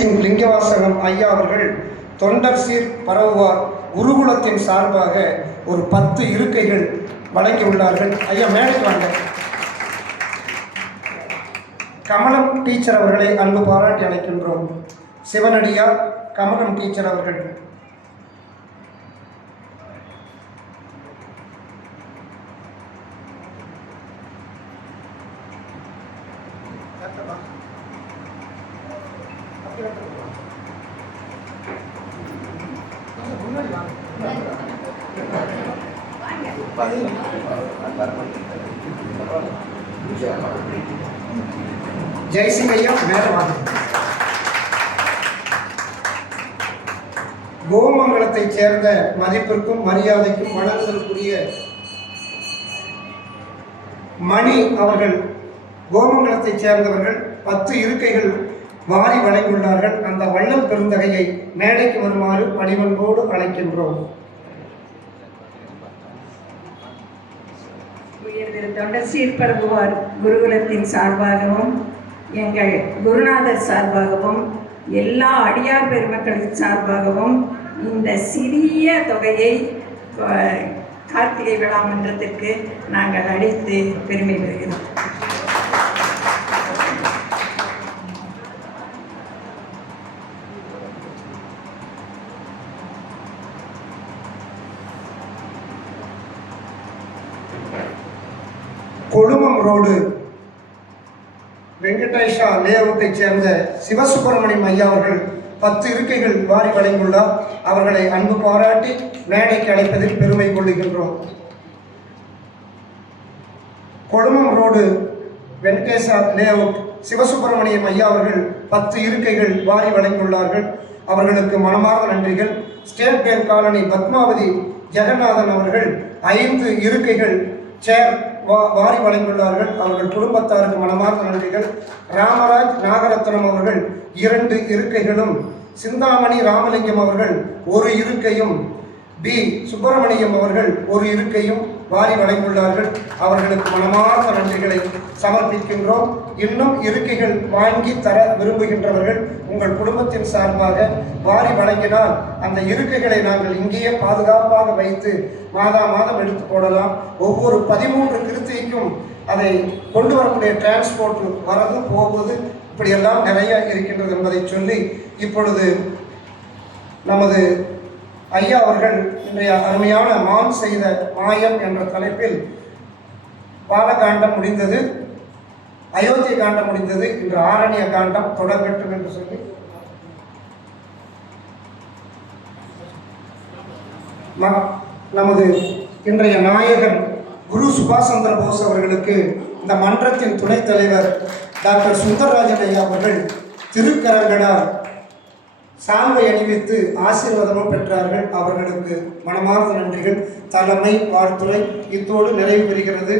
சிங் லிங்கவாசகம் ஐயா அவர்கள் தொண்டர் சீர் பரவுவார் குருகுலத்தின் சார்பாக ஒரு பத்து இருக்கைகள் வழங்கியுள்ளார்கள் ஐயா மேடைக்கு வாங்க. கமலம் டீச்சர் அவர்களை அன்பு பாராட்டி அழைக்கின்றோம். சிவனடியார் கமலம் டீச்சர் அவர்கள். ஜெய்சிங் ஐயா மேலே வாங்க. கோமங்கலத்தைச் சேர்ந்த மதிப்பிற்கும் மரியாதைக்கும் வணங்குதலுக்குரிய மணி அவர்கள் கோமங்கலத்தைச் சேர்ந்தவர்கள் பத்து இருக்கைகள் வாரி வழங்கியுள்ளார்கள். அந்த வள்ளல் பெருந்தகையை மேடைக்கு வருமாறு பணிவன்போடு அழைக்கின்றோம். உயர்திரு தொண்டர் சீர்பரப்புவார் குருகுலத்தின் சார்பாகவும் எங்கள் குருநாதர் சார்பாகவும் எல்லா அடியார் பெருமக்களின் சார்பாகவும் இந்த சிறிய தொகையை கார்த்திகை விழா மன்றத்திற்கு நாங்கள் அளித்து பெருமை பெறுகிறோம். கொழுமம் ரோடு வெங்கடேஷா லேஅவுட்டைச் சேர்ந்த சிவசுப்பிரமணியம் ஐயா அவர்கள் பத்து இருக்கைகள் வாரி வழங்கியுள்ளார். அவர்களை அன்பு பாராட்டி மேடைக்கு அழைப்பதில் பெருமை கொள்ளுகின்றோம். கொழுமம் ரோடு வெங்கடேஷா லேஅவுட் சிவசுப்பிரமணியம் ஐயா அவர்கள் பத்து இருக்கைகள் வாரி வழங்கியுள்ளார்கள். அவர்களுக்கு மனமார்ந்த நன்றிகள். State Bank colony Padmavathi Jeganathan அவர்கள் ஐந்து இருக்கைகள் சேர் வா- வாரி வழங்கியுள்ளார்கள். அவர்கள் குடும்பத்தாருக்கு மனமார்ந்த நன்றிகள். ராமராஜ் நாகரத்னம் அவர்கள் இரண்டு இருக்கைகளும். சிந்தாமணி ராமலிங்கம் அவர்கள் ஒரு இருக்கையும். பி. சுப்பிரமணியம் அவர்கள் ஒரு இருக்கையும். வாரி வழங்கியுள்ளார்கள். அவர்களுக்கு மனமார்ந்த நன்றிகளை சமர்ப்பிக்கின்றோம். இன்னும் இருக்கைகள் வாங்கி தர விரும்புகின்றவர்கள் உங்கள் குடும்பத்தின் சார்பாக வாரி வழங்கினால் அந்த இருக்கைகளை நாங்கள் இங்கேயே பாதுகாப்பாக வைத்து மாதா மாதம் எடுத்து போடலாம். ஒவ்வொரு பதிமூன்று கிருத்திக்கும் அதை கொண்டு வரக்கூடிய டிரான்ஸ்போர்ட் வரது போவது இப்படியெல்லாம் நிறைய இருக்கின்றது என்பதை சொல்லி இப்பொழுது நமது ஐயா அவர்கள் இன்றைய அருமையான மான் செய்த மாயம் என்ற தலைப்பில் பாலகாண்டம் முடிந்தது. அயோத்திய காண்டம் முடிந்தது. இன்று ஆரண்ய காண்டம் தொடங்கட்டும் என்று சொல்லி. நமது இன்றைய நாயகன் குரு சுபாஷ் சந்திர போஸ் அவர்களுக்கு இந்த மன்றத்தின் துணைத் தலைவர் டாக்டர் சுந்தரராஜன் ஐயா அவர்கள் திருக்கரங்களால் சாம்பை அணிவித்து ஆசீர்வாதமும் பெற்றார்கள் அவர்களுக்கு மனமார்ந்த நன்றிகள். தலைமை வாழ்த்துறை இத்தோடு நிறைவு பெறுகிறது.